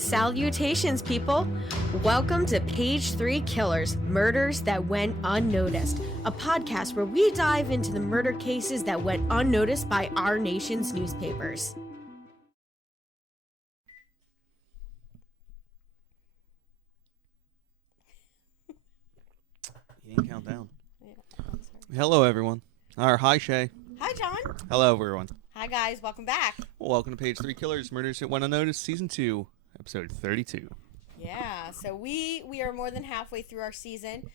Salutations, people! Welcome to Page 3 Killers, Murders That Went Unnoticed, a podcast where we dive into the murder cases that went unnoticed by our nation's newspapers. You didn't count down. Yeah, I'm sorry. Hello, everyone. Hi, Shay. Hi, John. Hello, everyone. Hi, guys. Welcome back. Well, welcome to Page 3 Killers, Murders That Went Unnoticed, Season 2, Episode 32. Yeah, so we are more than halfway through our season.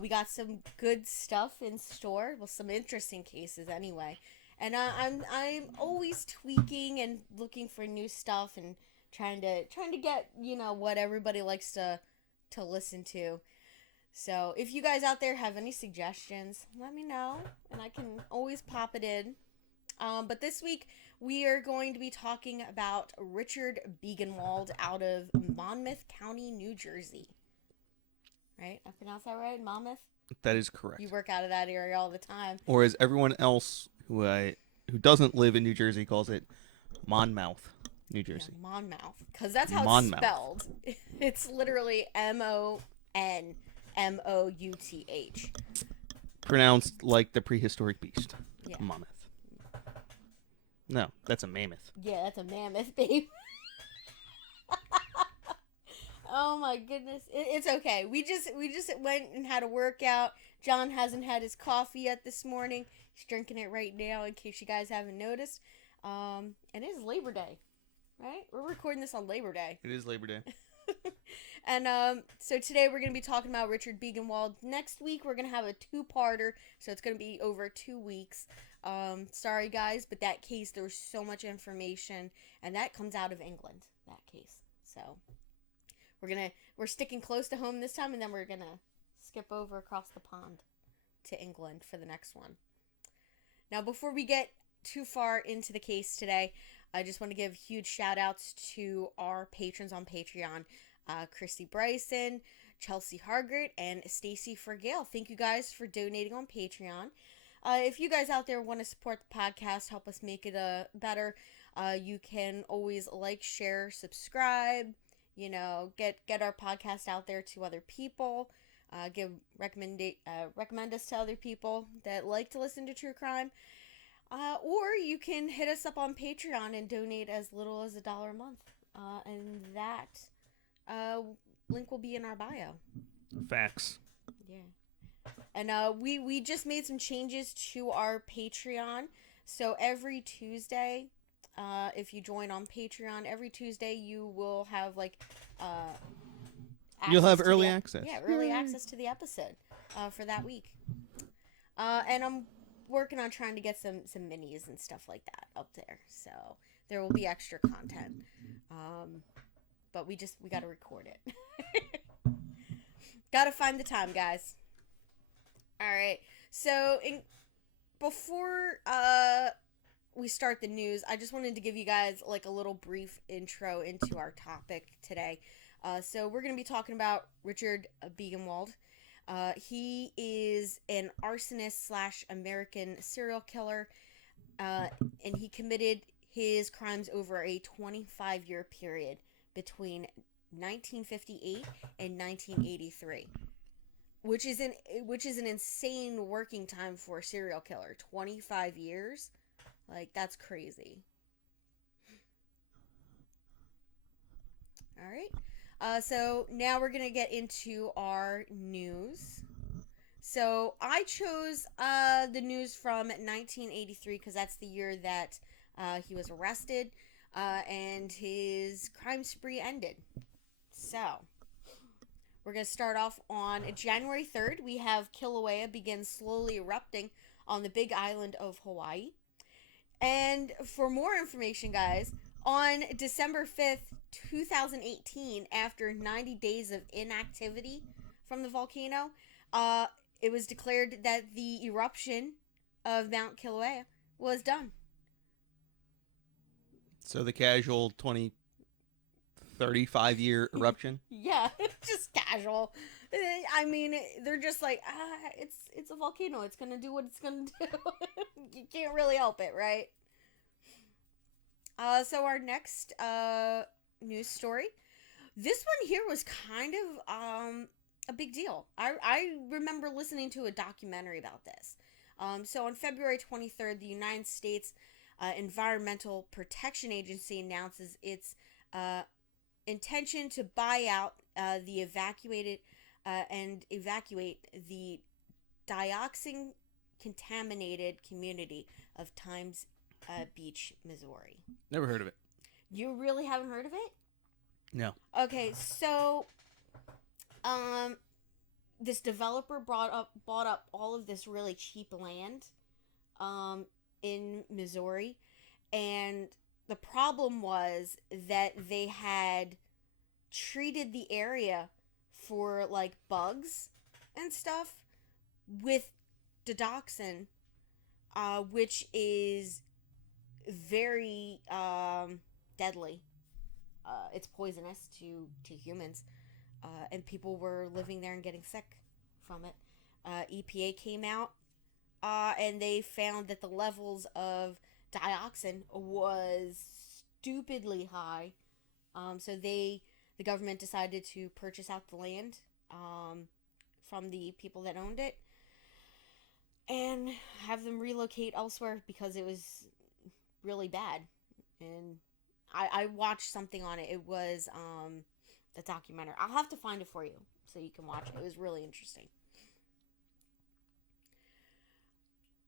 We got some good stuff in store. Well, some interesting cases anyway. And I'm always tweaking and looking for new stuff and trying to get, what everybody likes to listen to. So if you guys out there have any suggestions, let me know and I can always pop it in. But this week we are going to be talking about Richard Biegenwald out of Monmouth County, New Jersey. Right? I pronounced that right? Monmouth? That is correct. You work out of that area all the time. Or as everyone else who doesn't live in New Jersey calls it, Monmouth, New Jersey. Yeah, Monmouth. Because that's how Monmouth. it's spelled. It's literally Monmouth. Pronounced like the prehistoric beast. Yeah. Monmouth. No, that's a mammoth. Yeah, that's a mammoth, babe. Oh my goodness. It's okay. We just went and had a workout. John hasn't had his coffee yet this morning. He's drinking it right now in case you guys haven't noticed. And it is Labor Day, right? We're recording this on Labor Day. It is Labor Day. And so today we're going to be talking about Richard Biegenwald. Next week we're going to have a two-parter, so it's going to be over 2 weeks. Sorry guys, but that case, there was so much information, and that comes out of England, that case. So we're sticking close to home this time, and then we're going to skip over across the pond to England for the next one. Now, before we get too far into the case today, I just want to give huge shout outs to our patrons on Patreon. Christy Bryson, Chelsea Hargrett, and Stacey Fragale. Thank you guys for donating on Patreon. If you guys out there want to support the podcast, help us make it better, you can always like, share, subscribe, get our podcast out there to other people, recommend us to other people that like to listen to true crime. Or you can hit us up on Patreon and donate as little as $1 a month. And that link will be in our bio. Facts. Yeah. And we just made some changes to our Patreon. So every Tuesday, if you join on Patreon, every Tuesday you will have You'll have early access. Yeah, early access to the episode for that week. And I'm working on trying to get some minis and stuff like that up there. So there will be extra content. But we got to record it. Got to find the time, guys. All right. So before we start the news, I just wanted to give you guys a little brief intro into our topic today. So we're going to be talking about Richard Biegenwald. He is an arsonist / American serial killer, and he committed his crimes over a 25-year period between 1958 and 1983, which is an insane working time for a serial killer. 25 years, that's crazy. All right. So now we're going to get into our news. So I chose the news from 1983 because that's the year that he was arrested and his crime spree ended. So we're going to start off on January 3rd. We have Kilauea begins slowly erupting on the Big Island of Hawaii. And for more information, guys, on December 5th, 2018, after 90 days of inactivity from the volcano, it was declared that the eruption of Mount Kilauea was done. So the casual 35-year eruption? Yeah, just casual. I mean, they're just like, it's a volcano. It's going to do what it's going to do. You can't really help it, right? So our next news story This one here was kind of a big deal. I remember listening to a documentary about this. So on February 23rd, the United States Environmental Protection Agency announces its intention to buy out the evacuate the dioxin contaminated community of Times Beach, Missouri. Never heard of it. You really haven't heard of it? No. Okay, so this developer bought up all of this really cheap land in Missouri, and the problem was that they had treated the area for like bugs and stuff with Dioxin, which is very deadly. It's poisonous to humans, and people were living there and getting sick from it. EPA came out, and they found that the levels of dioxin was stupidly high. So the government decided to purchase out the land from the people that owned it and have them relocate elsewhere because it was really bad. And I watched something on it. It was a documentary. I'll have to find it for you so you can watch it. It was really interesting.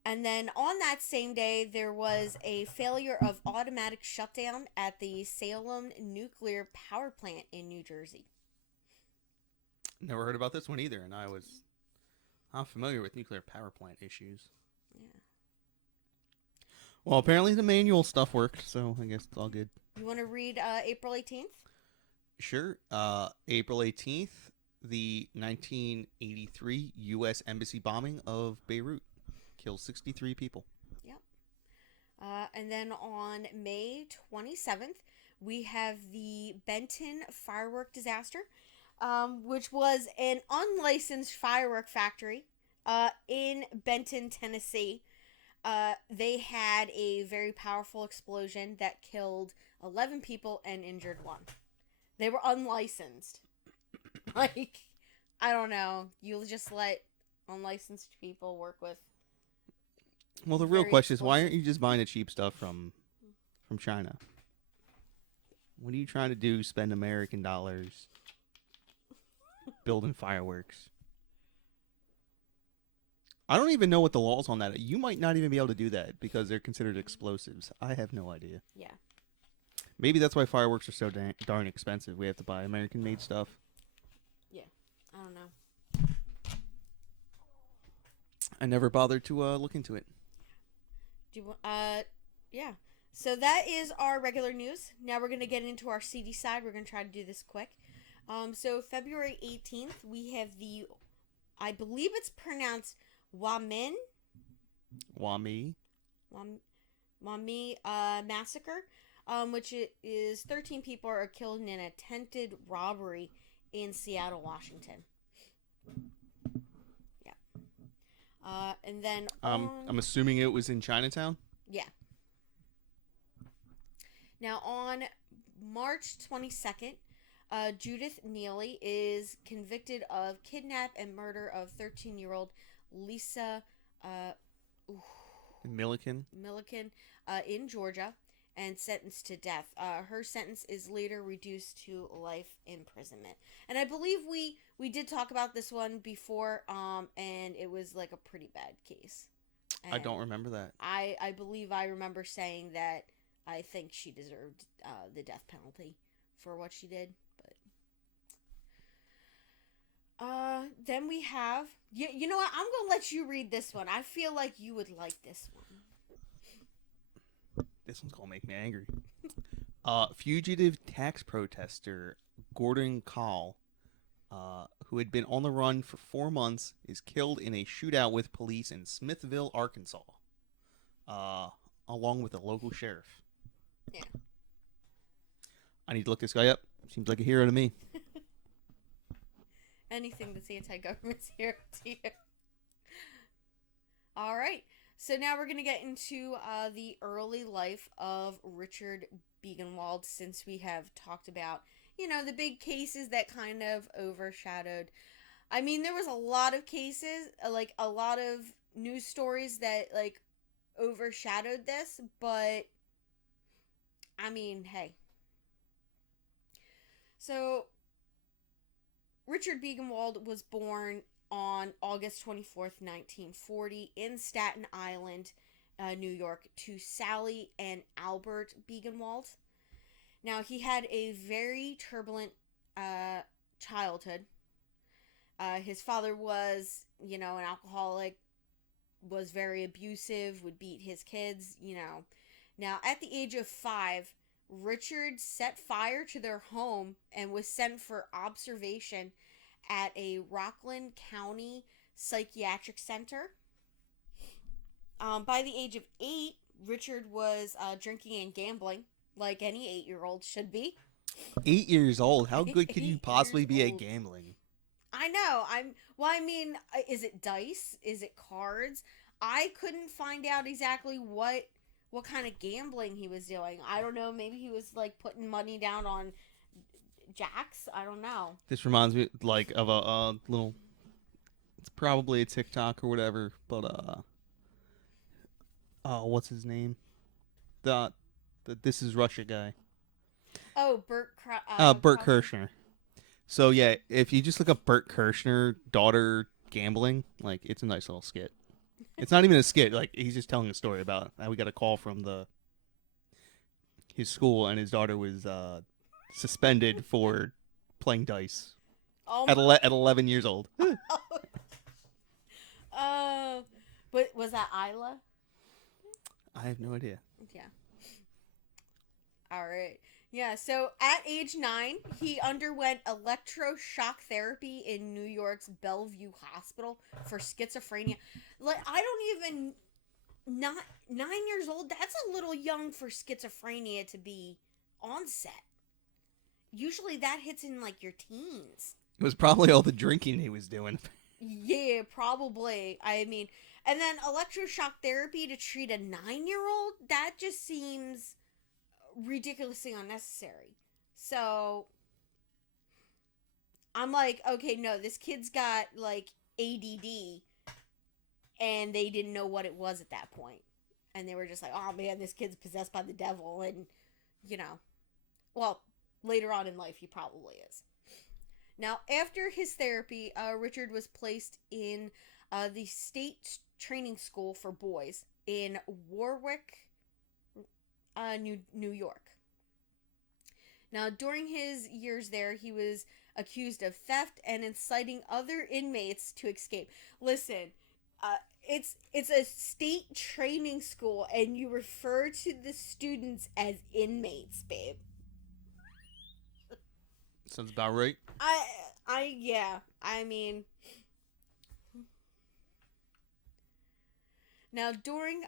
And then on that same day, there was a failure of automatic shutdown at the Salem nuclear power plant in New Jersey. Never heard about this one either, and I'm familiar with nuclear power plant issues. Yeah. Well, apparently the manual stuff worked, so I guess it's all good. You want to read April 18th? Sure. April 18th, the 1983 U.S. Embassy bombing of Beirut kills 63 people. Yep. And then on May 27th, we have the Benton firework disaster, which was an unlicensed firework factory in Benton, Tennessee. They had a very powerful explosion that killed 11 people and injured one. They were unlicensed. Like, I don't know. You'll just let unlicensed people work with. Well, the real question is, why aren't you just buying the cheap stuff from China? What are you trying to do? Spend American dollars building fireworks? I don't even know what the laws on that. You might not even be able to do that because they're considered explosives. I have no idea. Yeah. Maybe that's why fireworks are so darn expensive. We have to buy American-made stuff. Yeah. I don't know. I never bothered to look into it. Yeah. So that is our regular news. Now we're going to get into our CD side. We're going to try to do this quick. So February 18th, we have I believe it's pronounced Wami massacre, which is 13 people are killed in an attempted robbery in Seattle, Washington. Yeah. And then I'm assuming it was in Chinatown? Yeah. Now on March 22nd, Judith Neely is convicted of kidnap and murder of 13-year-old Lisa Milliken in Georgia and sentenced to death. Her sentence is later reduced to life imprisonment. And I believe we did talk about this one before, and it was like a pretty bad case. And I don't remember that. I believe I remember saying that I think she deserved the death penalty for what she did. But then we have you know what? I'm gonna let you read this one. I feel like you would like this one. This one's gonna make me angry. Fugitive tax protester Gordon Call, who had been on the run for 4 months, is killed in a shootout with police in Smithville, Arkansas, along with a local sheriff. Yeah. I need to look this guy up. Seems like a hero to me. Anything that's anti-government's hero to you. All right. So now we're going to get into the early life of Richard Biegenwald, since we have talked about the big cases that kind of overshadowed. I mean, there was a lot of cases, like a lot of news stories that like overshadowed this, but I mean, hey. So, Richard Biegenwald was born on August 24th, 1940, in Staten Island, New York, to Sally and Albert Biegenwald. Now, he had a very turbulent childhood. His father was, an alcoholic, was very abusive, would beat his kids. Now, at the age of 5, Richard set fire to their home and was sent for observation at a Rockland County psychiatric center. By the age of 8, Richard was drinking and gambling, like any 8-year-old should be. 8 years old? How good could you possibly be at gambling? I know. I mean, is it dice? Is it cards? I couldn't find out exactly what kind of gambling he was doing. I don't know. Maybe he was like putting money down on jacks. I don't know. This reminds me like of a little. It's probably a TikTok or whatever, but oh, what's his name? The This Is Russia guy. Oh, Bert Kirshner. So yeah, if you just look up Bert Kirshner daughter gambling, like it's a nice little skit. It's not even a skit. Like he's just telling a story about how we got a call from his school, and his daughter was suspended for playing dice at 11 years old. But was that Isla? I have no idea. Yeah. All right. Yeah, so at age 9, he underwent electroshock therapy in New York's Bellevue Hospital for schizophrenia. Like, I don't even... 9 years old? That's a little young for schizophrenia to be on set. Usually that hits in, like, your teens. It was probably all the drinking he was doing. Yeah, probably. I mean, and then electroshock therapy to treat a 9-year-old? That just seems ridiculously unnecessary. So I'm like, okay, no, this kid's got like ADD, and they didn't know what it was at that point, and they were just like, oh man, this kid's possessed by the devil. And well, later on in life he probably is. Now, after his therapy, Richard was placed in the state training school for boys in Warwick, New York. Now, during his years there, he was accused of theft and inciting other inmates to escape. Listen, it's a state training school, and you refer to the students as inmates, babe. Sounds about right. Yeah. I mean, now during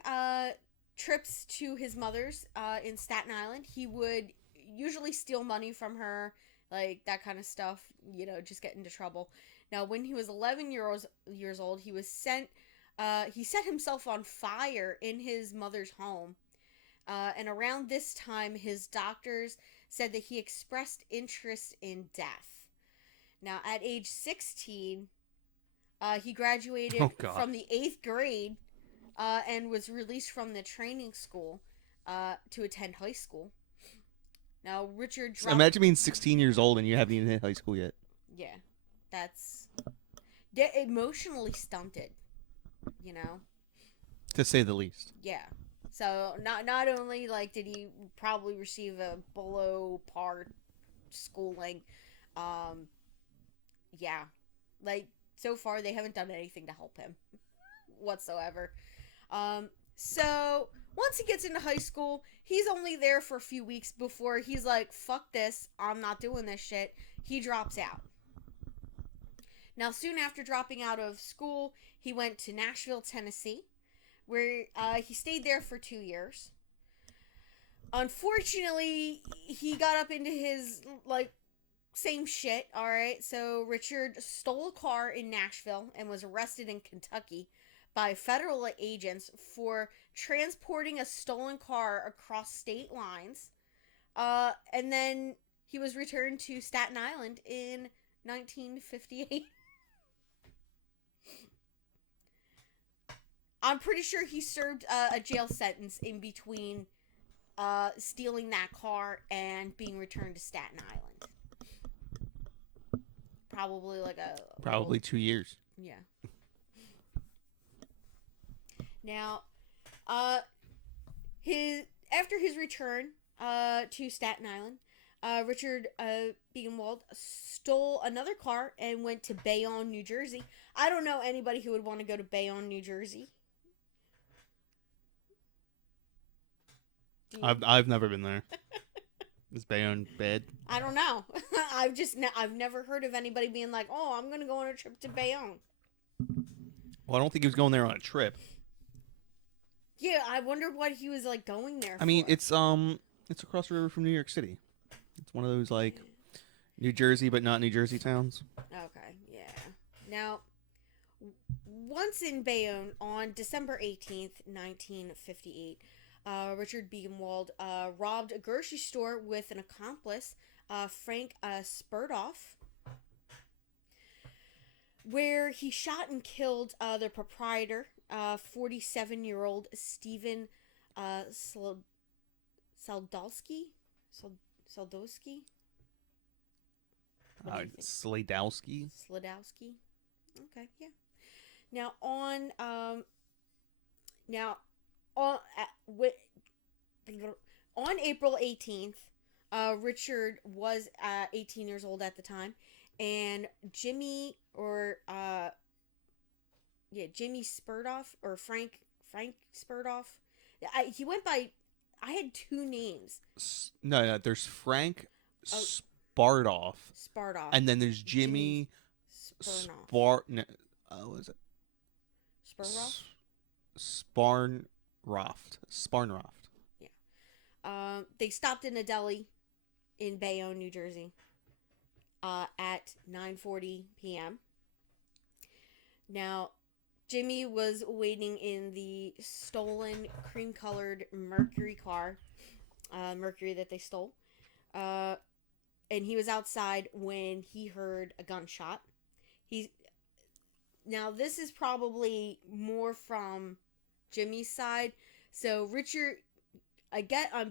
trips to his mother's in Staten Island, he would usually steal money from her, like that kind of stuff, just get into trouble. Now, when he was 11 years old, he set himself on fire in his mother's home. And around this time, his doctors said that he expressed interest in death. Now, at age 16, he graduated from the 8th grade and was released from the training school to attend high school. Now, Richard dropped... Imagine being 16 years old and you haven't even hit high school yet. Yeah, that's emotionally stunted, to say the least. Yeah. So not only like did he probably receive a below par schooling, yeah, like so far they haven't done anything to help him whatsoever. So once he gets into high school, he's only there for a few weeks before he's like, fuck this, I'm not doing this shit. He drops out. Now, soon after dropping out of school, he went to Nashville, Tennessee, where he stayed there for 2 years. Unfortunately, he got up into his, same shit, alright? So, Richard stole a car in Nashville and was arrested in Kentucky by federal agents for transporting a stolen car across state lines. And then he was returned to Staten Island in 1958. I'm pretty sure he served a jail sentence in between stealing that car and being returned to Staten Island. Probably like Probably 2 years. Yeah. Now, after his return to Staten Island, Richard Biegenwald stole another car and went to Bayonne, New Jersey. I don't know anybody who would want to go to Bayonne, New Jersey. I've never been there. Is Bayonne bad? I don't know. I've never heard of anybody being like, "Oh, I'm gonna go on a trip to Bayonne." Well, I don't think he was going there on a trip. Yeah, I wonder what he was like going there. I mean, it's across the river from New York City. It's one of those like New Jersey but not New Jersey towns. Okay, yeah. Now, once in Bayonne on December 18th, 1958, Richard Biegenwald robbed a grocery store with an accomplice, Frank Spurdoff, where he shot and killed the proprietor, 47-year-old Stephen Saldowski. Saldowski? Sladowski. Sladowski. Okay, yeah. Now on April 18th, Richard was 18 years old at the time, and Jimmy Spurdoff or Frank Spurdoff. He went by. I had two names. No, there's Frank Spardoff. Spardoff. And then there's Jimmy Sparnoff. What is it? Sparroff? Sparnroft. Yeah. They stopped in a deli in Bayonne, New Jersey, at 9:40 p.m. Now, Jimmy was waiting in the stolen cream-colored Mercury car, Mercury that they stole, and he was outside when he heard a gunshot. Now, this is probably more from Jimmy's side. So, Richard, I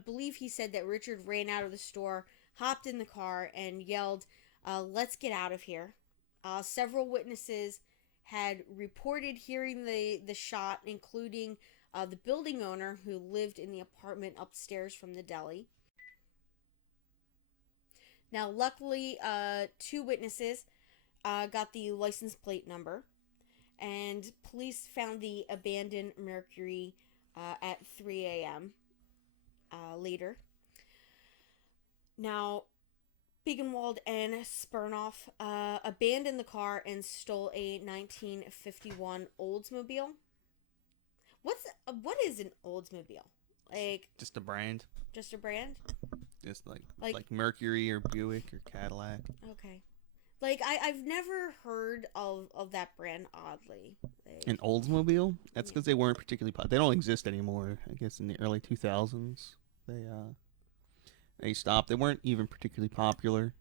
believe he said that Richard ran out of the store, hopped in the car, and yelled, "Let's get out of here." Several witnesses had reported hearing the shot, including the building owner who lived in the apartment upstairs from the deli. Now, luckily, two witnesses got the license plate number, and police found the abandoned Mercury at 3 a.m. Later. Now, Biegenwald and Sparnoff abandoned the car and stole a 1951 Oldsmobile. What is an Oldsmobile? Like just a brand. Just a brand? Just like Mercury or Buick or Cadillac. Okay. Like I've never heard of that brand. Oddly, an Oldsmobile. That's because they weren't particularly popular. They don't exist anymore. I guess in the early 2000s they stopped. They weren't even particularly popular.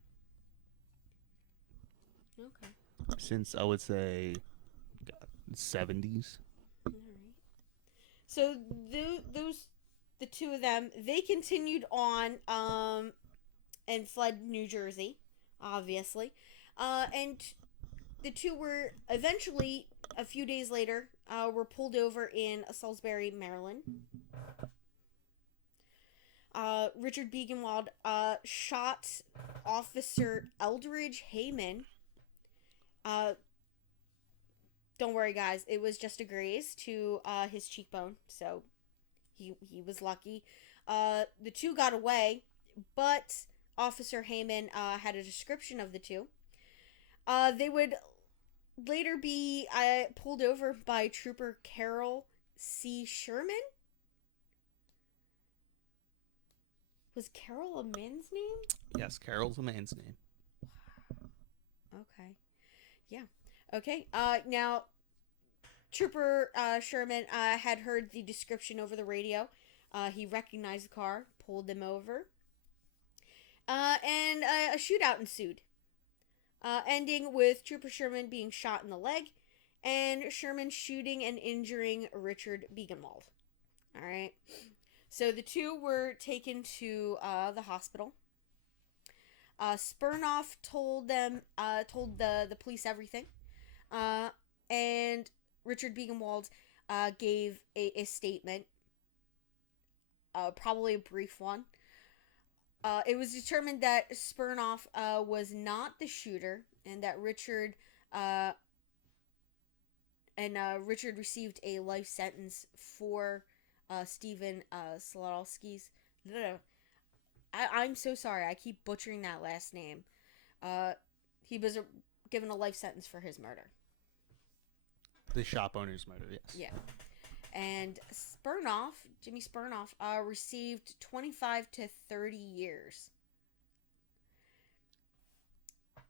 Okay. Since I would say, 70s. All right. So the two of them, they continued on and fled New Jersey, obviously. And the two were eventually, a few days later, were pulled over in Salisbury, Maryland. Richard Biegenwald shot Officer Eldridge Heyman. Don't worry, guys. It was just a graze to his cheekbone, so he was lucky. The two got away, but Officer Heyman had a description of the two. They would later be pulled over by Trooper Carol C. Sherman. Was Carol a man's name? Yes, Carol's a man's name. Okay. Yeah. Okay. Now, Trooper Sherman had heard the description over the radio. He recognized the car, pulled them over. And a shootout ensued, ending with Trooper Sherman being shot in the leg and Sherman shooting and injuring Richard Biegenwald. All right. So the two were taken to the hospital. Spurnoff told the police everything, and Richard Biegenwald gave a statement, probably a brief one. It was determined that Spurnoff was not the shooter, and that Richard received a life sentence for Stephen Slotowski's. No, I'm so sorry. I keep butchering that last name. He was given a life sentence for his murder. The shop owner's murder, yes. Yeah. And Jimmy Spurnoff, received 25 to 30 years.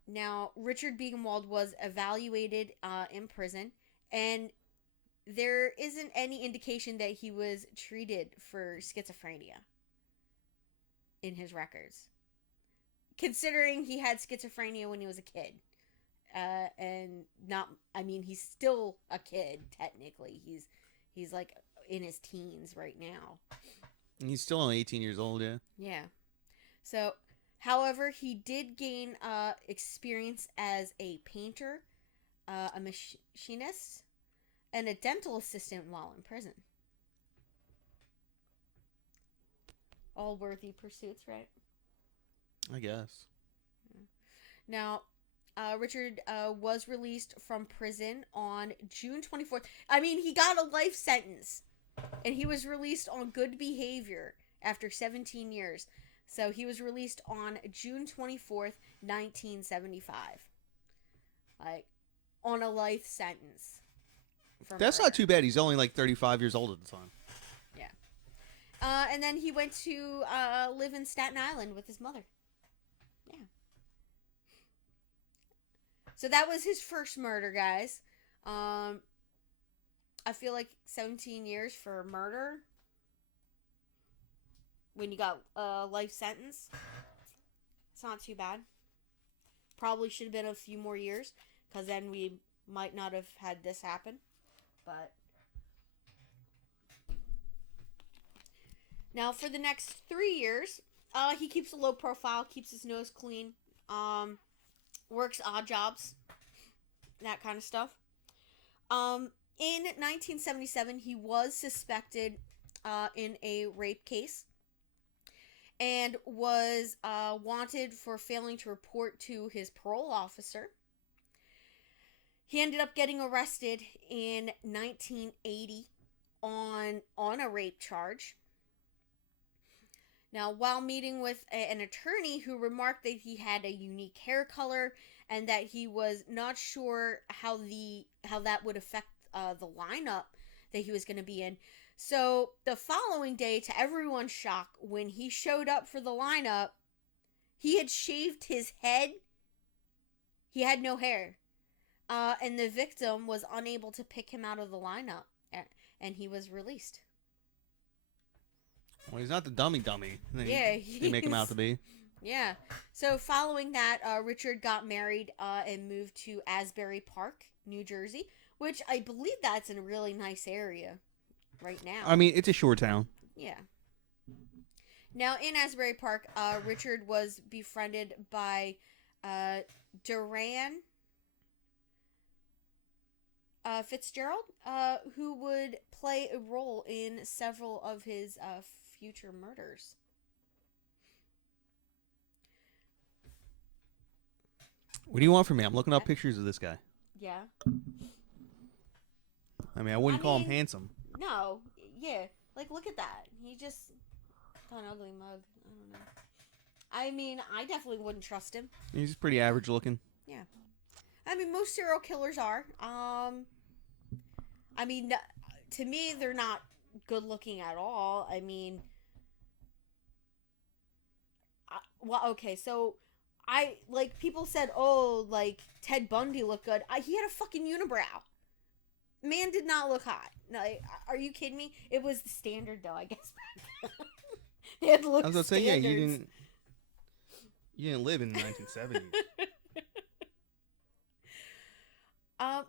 Now, Richard Biegenwald was evaluated in prison, and there isn't any indication that he was treated for schizophrenia in his records, considering he had schizophrenia when he was a kid. He's still a kid, technically. He's like in his teens right now. He's still only 18 years old, yeah. Yeah. So, however, he did gain experience as a painter, a machinist, and a dental assistant while in prison. All worthy pursuits, right? I guess. Now, Richard was released from prison on June 24th. I mean, he got a life sentence, and he was released on good behavior after 17 years. So he was released on June 24th, 1975. Like, on a life sentence. That's not too bad. He's only like 35 years old at the time. Yeah. And then he went to live in Staten Island with his mother. Yeah. So that was his first murder, guys. I feel like 17 years for murder, when you got a life sentence, it's not too bad. Probably should have been a few more years, because then we might not have had this happen. But now for the next 3 years, he keeps a low profile, keeps his nose clean, works odd jobs, that kind of stuff. In 1977, he was suspected in a rape case and was wanted for failing to report to his parole officer. He ended up getting arrested in 1980 on a rape charge. Now, while meeting with an attorney who remarked that he had a unique hair color and that he was not sure how that would affect the lineup that he was going to be in. So the following day, to everyone's shock, when he showed up for the lineup, he had shaved his head. He had no hair. And the victim was unable to pick him out of the lineup, and he was released. Well, he's not the dummy. Yeah, they make him out to be. Yeah. So following that, Richard got married and moved to Asbury Park, New Jersey, which I believe that's in a really nice area right now. I mean, it's a shore town. Yeah. Now, in Asbury Park, Richard was befriended by Duran Fitzgerald, who would play a role in several of his future murders. What do you want from me? I'm looking up pictures of this guy. Yeah. I mean, I wouldn't call him handsome. No. Yeah. Like, look at that. He just... an ugly mug. I don't know. I mean, I definitely wouldn't trust him. He's pretty average looking. Yeah. I mean, most serial killers are. I mean, to me, they're not good looking at all. I mean... okay, so... people said, oh, like, Ted Bundy looked good. He had a fucking unibrow. Man did not look hot. Like, are you kidding me? It was the standard, though, I guess. They had to look I was going to say, yeah, you didn't... You didn't live in the 1970s.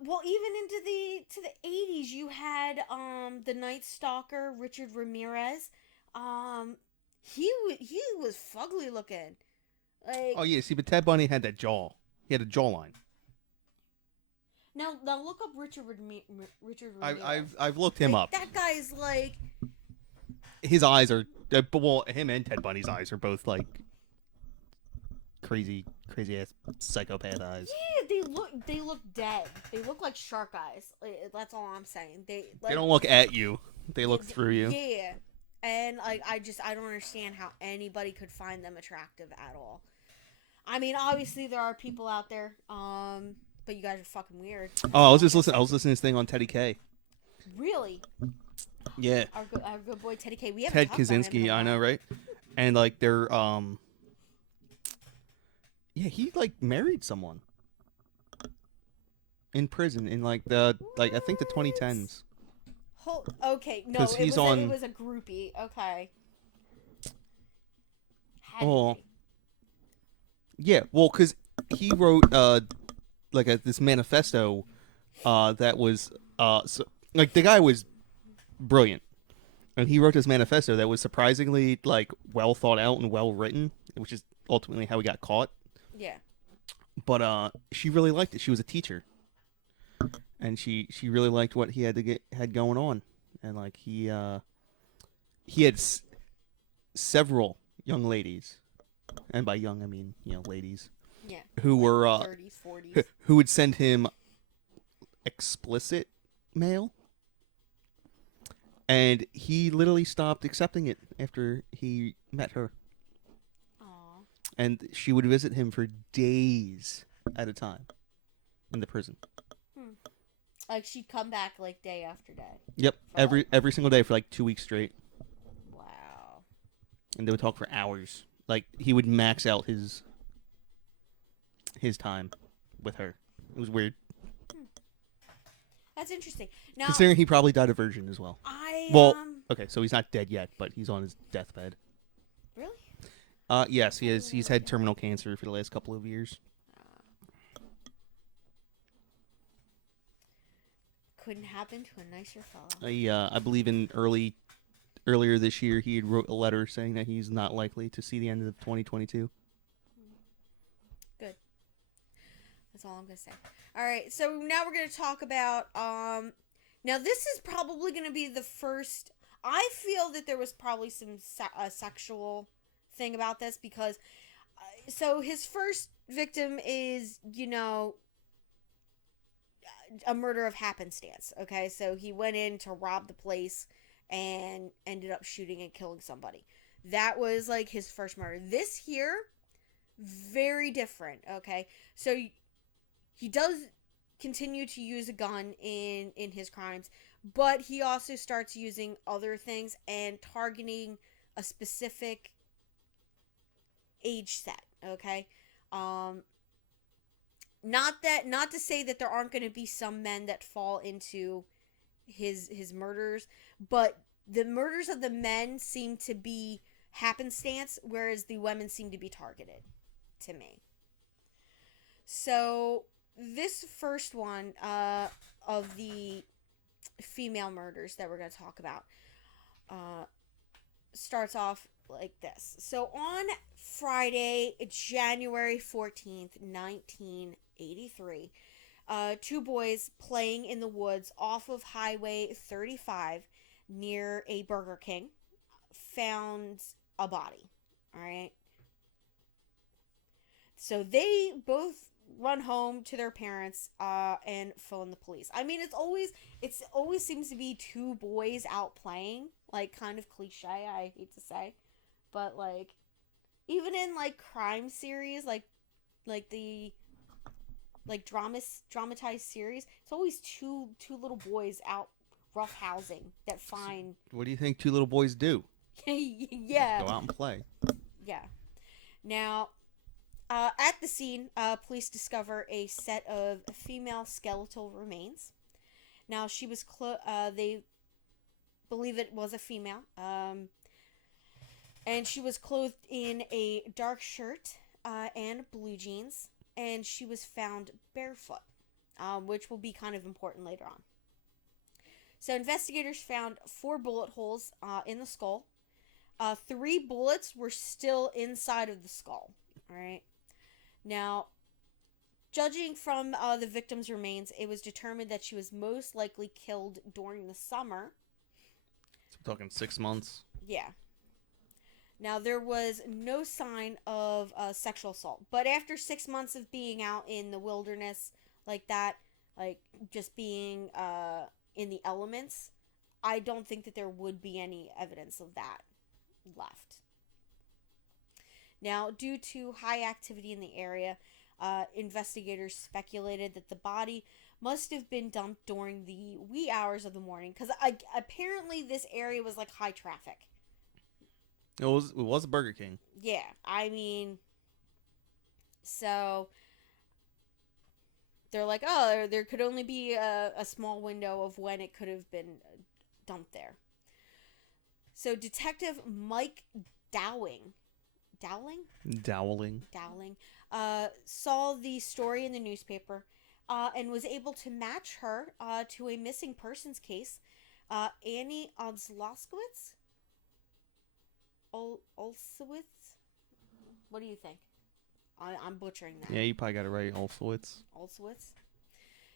Well, even into the 80s, you had the Night Stalker Richard Ramirez. He was fugly looking. Like, Oh yeah, see, but Ted Bundy had that jaw. He had a jawline. now look up Richard Ramirez. I've looked him up. That guy's like, His eyes are well, him and Ted Bundy's eyes are both like crazy ass psychopath eyes. yeah, they look dead. They look like shark eyes. Like, that's all I'm saying. They Don't look at you. They look through you. Yeah, and like I don't understand how anybody could find them attractive at all. I mean, obviously there are people out there, but you guys are fucking weird. Oh, I was listening to this thing on Teddy K. Really? Yeah. Our good boy Teddy K. We haven't Ted talked about him in Kaczynski, a I know, while. right? And like they're yeah, he like married someone in prison in like I think the 2010s. Okay, no, 'Cause it was a groupie. Okay. Had to Oh. be. Yeah, well, because he wrote this manifesto that was so, like the guy was brilliant, and he wrote this manifesto that was surprisingly like well thought out and well written, which is ultimately how he got caught. Yeah. But she really liked it. She was a teacher, and she really liked what he had going on, and like he had several young ladies, and by young I mean ladies, Yeah. who were 30s, 40s. who would send him explicit mail, and he literally stopped accepting it after he met her. Aw. And she would visit him for days at a time in the prison. Like she'd come back like day after day. Yep, every single day for like 2 weeks straight, Wow. and they would talk for hours. Like he would max out his time with her. It was weird. That's interesting. Now, Considering he probably died a virgin as well. Okay, so he's not dead yet, but he's on his deathbed. Really? Yes, he has. He's had terminal cancer for the last couple of years. Couldn't happen to a nicer fella. I believe earlier this year he had wrote a letter saying that he's not likely to see the end of 2022. Good. That's all I'm gonna say. All right, so now we're gonna talk about. Now this is probably gonna be the first. I feel that there was probably some sexual thing about this because, so his first victim is a murder of happenstance. Okay, so he went in to rob the place and ended up shooting and killing somebody. That was like his first murder. This here, very different. Okay, so he does continue to use a gun in his crimes, but he also starts using other things and targeting a specific age set. Okay, not to say that there aren't going to be some men that fall into his murders, but the murders of the men seem to be happenstance, whereas the women seem to be targeted to me. So this first one of the female murders that we're going to talk about starts off like this. So on Friday, January 14th, 1983, two boys playing in the woods off of Highway 35 near a Burger King found a body. All right. So they both run home to their parents and phone the police. I mean, it always seems to be two boys out playing, like kind of cliche, I hate to say, but like even in like crime series, like the dramatized series, it's always two little boys out roughhousing that find. What do you think two little boys do? Yeah. Go out and play. Yeah. Now, at the scene, police discover a set of female skeletal remains. Now, she was they believe it was a female. And she was clothed in a dark shirt, and blue jeans, and she was found barefoot, which will be kind of important later on. So investigators found 4 bullet holes in the skull. 3 bullets were still inside of the skull. All right. Now, judging from the victim's remains, it was determined that she was most likely killed during the summer. So we're talking 6 months. Yeah. Now, there was no sign of sexual assault. But after 6 months of being out in the wilderness like that, like just being in the elements, I don't think that there would be any evidence of that left. Now, due to high activity in the area, investigators speculated that the body must have been dumped during the wee hours of the morning, because apparently this area was like high traffic. It was a Burger King. Yeah, I mean, so they're like, oh, there could only be a small window of when it could have been dumped there. So Detective Mike Dowling saw the story in the newspaper and was able to match her to a missing persons case. Annie Olszewicz? Olszewicz? What do you think? I'm butchering that. Yeah, you probably got it right, Olszewicz.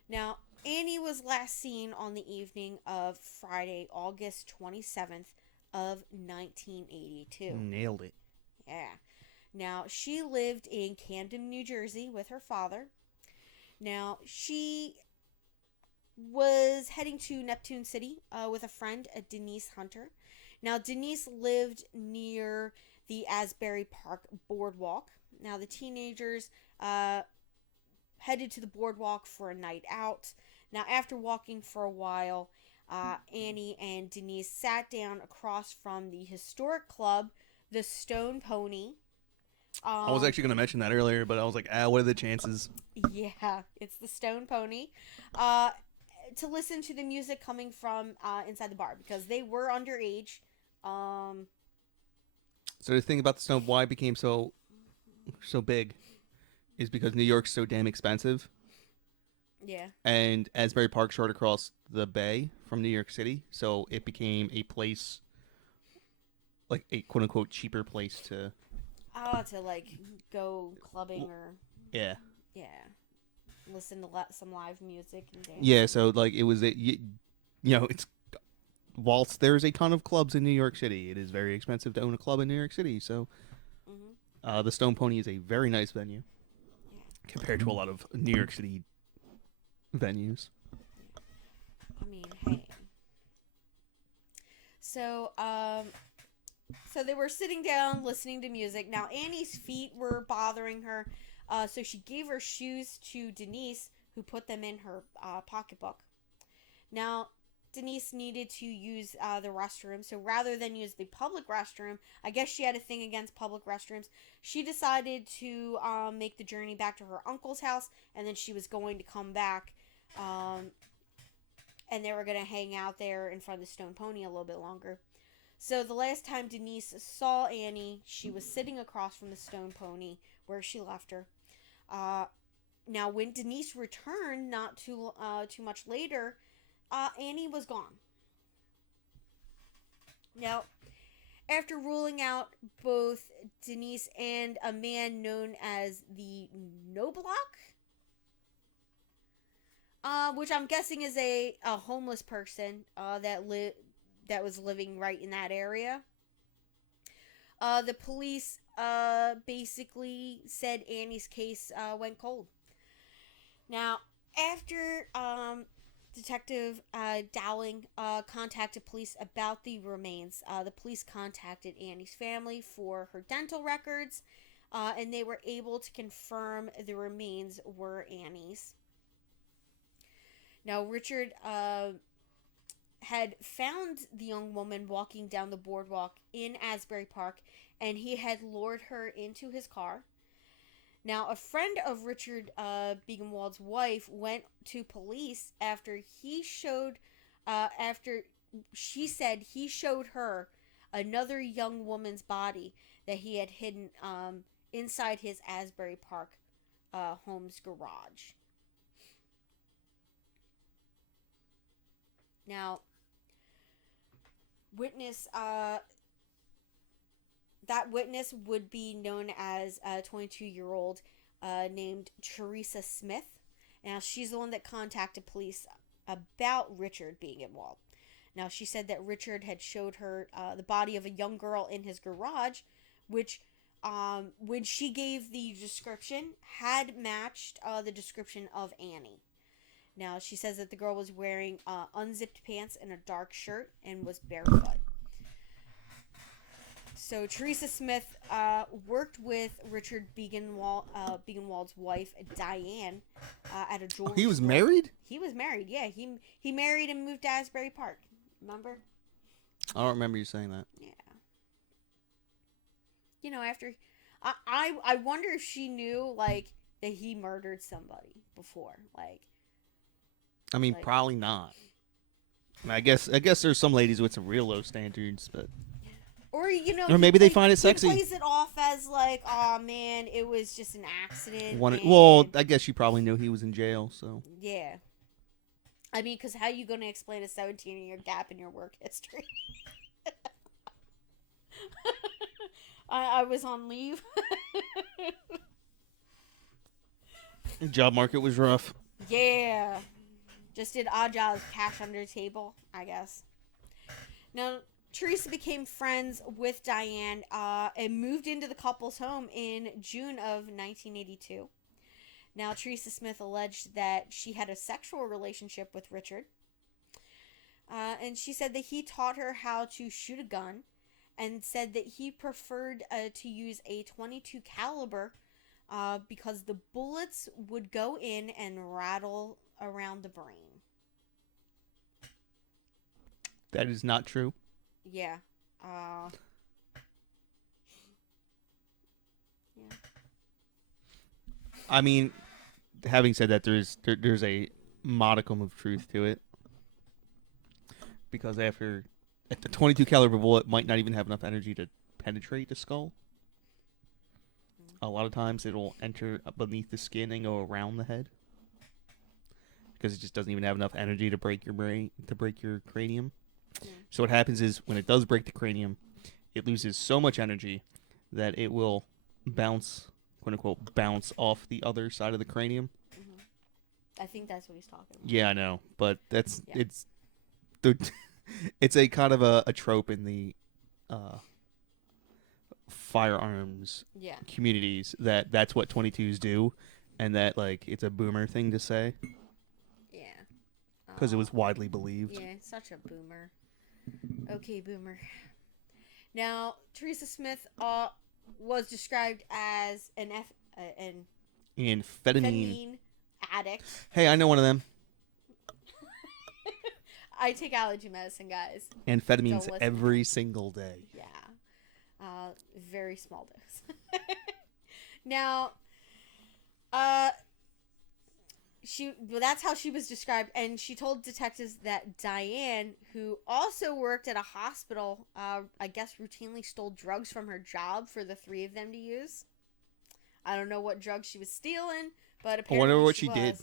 Now, Annie was last seen on the evening of Friday, August 27th of 1982. Nailed it. Yeah. Now, she lived in Camden, New Jersey with her father. Now, she was heading to Neptune City with a friend, Denise Hunter. Now, Denise lived near the Asbury Park boardwalk. Now, the teenagers headed to the boardwalk for a night out. Now, after walking for a while, Annie and Denise sat down across from the historic club, the Stone Pony. I was actually going to mention that earlier, but I was like, what are the chances? Yeah, it's the Stone Pony. To listen to the music coming from inside the bar, because they were underage. So the thing about the Stone, why it became so big, is because New York's so damn expensive. Yeah. And Asbury Park's right across the bay from New York City, so it became a place, like a quote-unquote cheaper place to... to like go clubbing or... Yeah. Yeah. Listen to some live music and dance. Yeah, so like it was, it's... Whilst there's a ton of clubs in New York City, it is very expensive to own a club in New York City, so... the Stone Pony is a very nice venue. Yeah. Compared to a lot of New York City venues. I mean, hey. So they were sitting down listening to music. Now, Annie's feet were bothering her, so she gave her shoes to Denise, who put them in her pocketbook. Now, Denise needed to use the restroom, so rather than use the public restroom, I guess she had a thing against public restrooms, she decided to make the journey back to her uncle's house, and then she was going to come back, and they were going to hang out there in front of the Stone Pony a little bit longer. So the last time Denise saw Annie, she was sitting across from the Stone Pony where she left her. Now, when Denise returned, not too much later, Annie was gone. Now, after ruling out both Denise and a man known as the No Block, which I'm guessing is a homeless person that was living right in that area, the police basically said Annie's case went cold. Now, after Detective Dowling contacted police about the remains, the police contacted Annie's family for her dental records, and they were able to confirm the remains were Annie's. Now, Richard had found the young woman walking down the boardwalk in Asbury Park, and he had lured her into his car. Now, a friend of Richard Biegenwald's wife went to police after she said he showed her another young woman's body that he had hidden inside his Asbury Park home's garage. Now, that witness would be known as a 22-year-old named Teresa Smith. Now, she's the one that contacted police about Richard Biegenwald. Now, she said that Richard had showed her the body of a young girl in his garage, which, when she gave the description, had matched the description of Annie. Now, she says that the girl was wearing unzipped pants and a dark shirt and was barefoot. So, Teresa Smith worked with Richard Biegenwald's wife, Diane, at a jewelry store. He was married? He was married, yeah. He married and moved to Asbury Park. Remember? I don't remember you saying that. Yeah. You know, after... I wonder if she knew, like, that he murdered somebody before. Like... I mean, probably not. I guess there's some ladies with some real low standards, but... Or, you know... Or maybe they find it sexy. He plays it off as, like, oh, man, it was just an accident. Well, I guess she probably knew he was in jail, so... Yeah. I mean, because how are you going to explain a 17-year gap in your work history? I was on leave. The job market was rough. Yeah. Just did odd jobs, cash under the table, I guess. Now, Teresa became friends with Diane and moved into the couple's home in June of 1982. Now, Teresa Smith alleged that she had a sexual relationship with Richard. And she said that he taught her how to shoot a gun and said that he preferred to use a .22 caliber because the bullets would go in and rattle around the brain. That is not true. Yeah. I mean, having said that, there's a modicum of truth to it, because at the .22 caliber bullet might not even have enough energy to penetrate the skull. A lot of times it'll enter beneath the skin and go around the head, because it just doesn't even have enough energy to break your brain, to break your cranium. So what happens is, when it does break the cranium, it loses so much energy that it will bounce, quote unquote, bounce off the other side of the cranium. I think that's what he's talking about. Yeah, I know, but it's a kind of a trope in the firearms communities that's what 22s do, and that, like, it's a boomer thing to say. Yeah. Because it was widely believed. Yeah, such a boomer. Okay, boomer. Now, Teresa Smith was described as an amphetamine addict. Hey, I know one of them. I take allergy medicine, guys. Amphetamines every single day. Yeah. Very small dose. Now, that's how she was described, and she told detectives that Diane, who also worked at a hospital, I guess routinely stole drugs from her job for the three of them to use. I don't know what drugs she was stealing, but apparently I wonder what she did.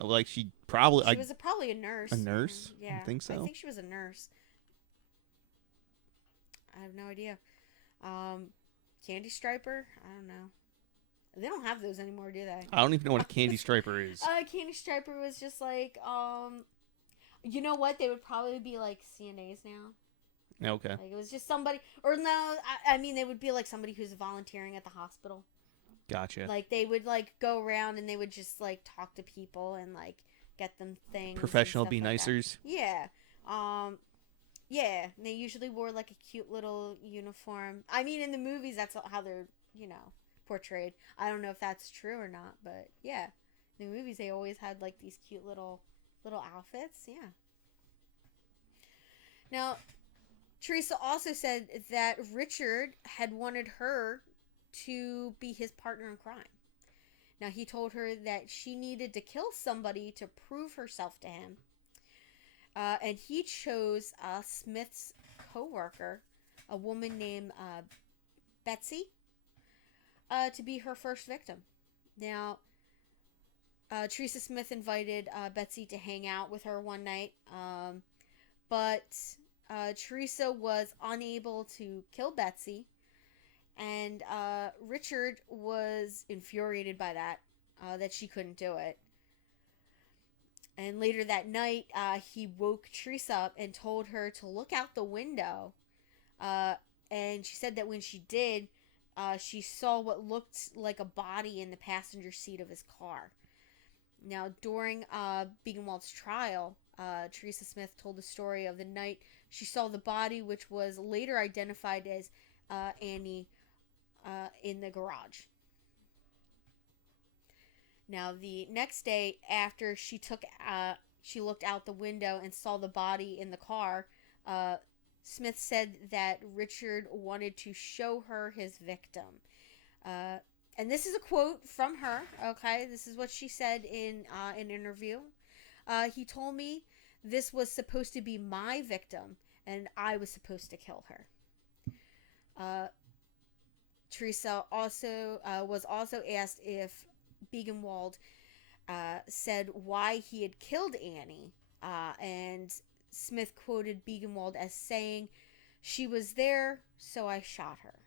Like, she probably... was probably a nurse. A nurse? Yeah. I think so. I think she was a nurse. I have no idea. Candy striper? I don't know. They don't have those anymore, do they? I don't even know what a candy striper is. Candy striper was just like, you know what? They would probably be like CNAs now. Okay. Like, it was just somebody, or no, I mean, they would be like somebody who's volunteering at the hospital. Gotcha. Like, they would, like, go around and they would just, like, talk to people and, like, get them things. Professional be nicers. Yeah. Yeah. And they usually wore, like, a cute little uniform. I mean, in the movies, that's how they're, you know, portrayed. I don't know if that's true or not, but yeah. In the movies, they always had, like, these cute little outfits. Yeah. Now, Teresa also said that Richard had wanted her to be his partner in crime. Now, he told her that she needed to kill somebody to prove herself to him. And he chose Smith's co-worker, a woman named Betsy. to be her first victim. Now, Teresa Smith invited Betsy to hang out with her one night, but Teresa was unable to kill Betsy, and Richard was infuriated by that she couldn't do it. And later that night, he woke Teresa up and told her to look out the window. And she said that when she did, she saw what looked like a body in the passenger seat of his car. Now, during Biegenwald's trial, Teresa Smith told the story of the night she saw the body, which was later identified as Annie, in the garage. Now, the next day after she looked out the window and saw the body in the car, Smith said that Richard wanted to show her his victim. And this is a quote from her, okay? This is what she said in an interview. He told me this was supposed to be my victim, and I was supposed to kill her. Teresa was also asked if Biegenwald said why he had killed Annie, and Smith quoted Biegenwald as saying, "She was there, so I shot her."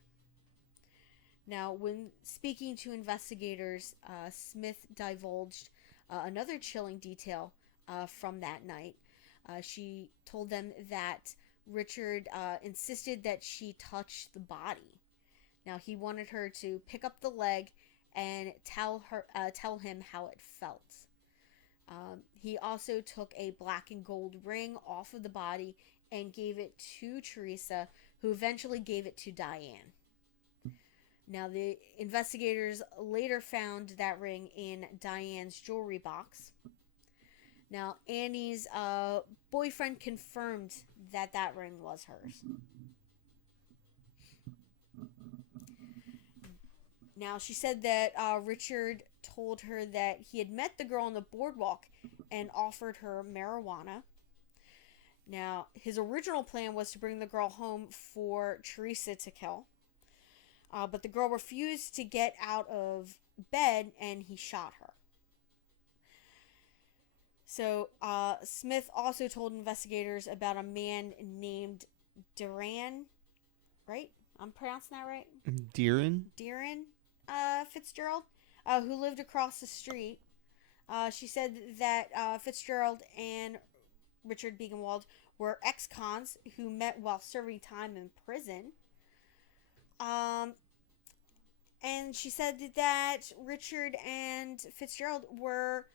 Now, when speaking to investigators, Smith divulged another chilling detail from that night. She told them that Richard insisted that she touch the body. Now, he wanted her to pick up the leg and tell him how it felt. He also took a black and gold ring off of the body and gave it to Teresa, who eventually gave it to Diane. Now, the investigators later found that ring in Diane's jewelry box. Now, Annie's boyfriend confirmed that ring was hers. Now, she said that Richard told her that he had met the girl on the boardwalk and offered her marijuana. Now, his original plan was to bring the girl home for Teresa to kill. But the girl refused to get out of bed, and he shot her. So, Smith also told investigators about a man named Duran, right? I'm pronouncing that right? Deeren? Fitzgerald, who lived across the street. She said that Fitzgerald and Richard Biegenwald were ex-cons who met while serving time in prison. And she said that Richard and Fitzgerald were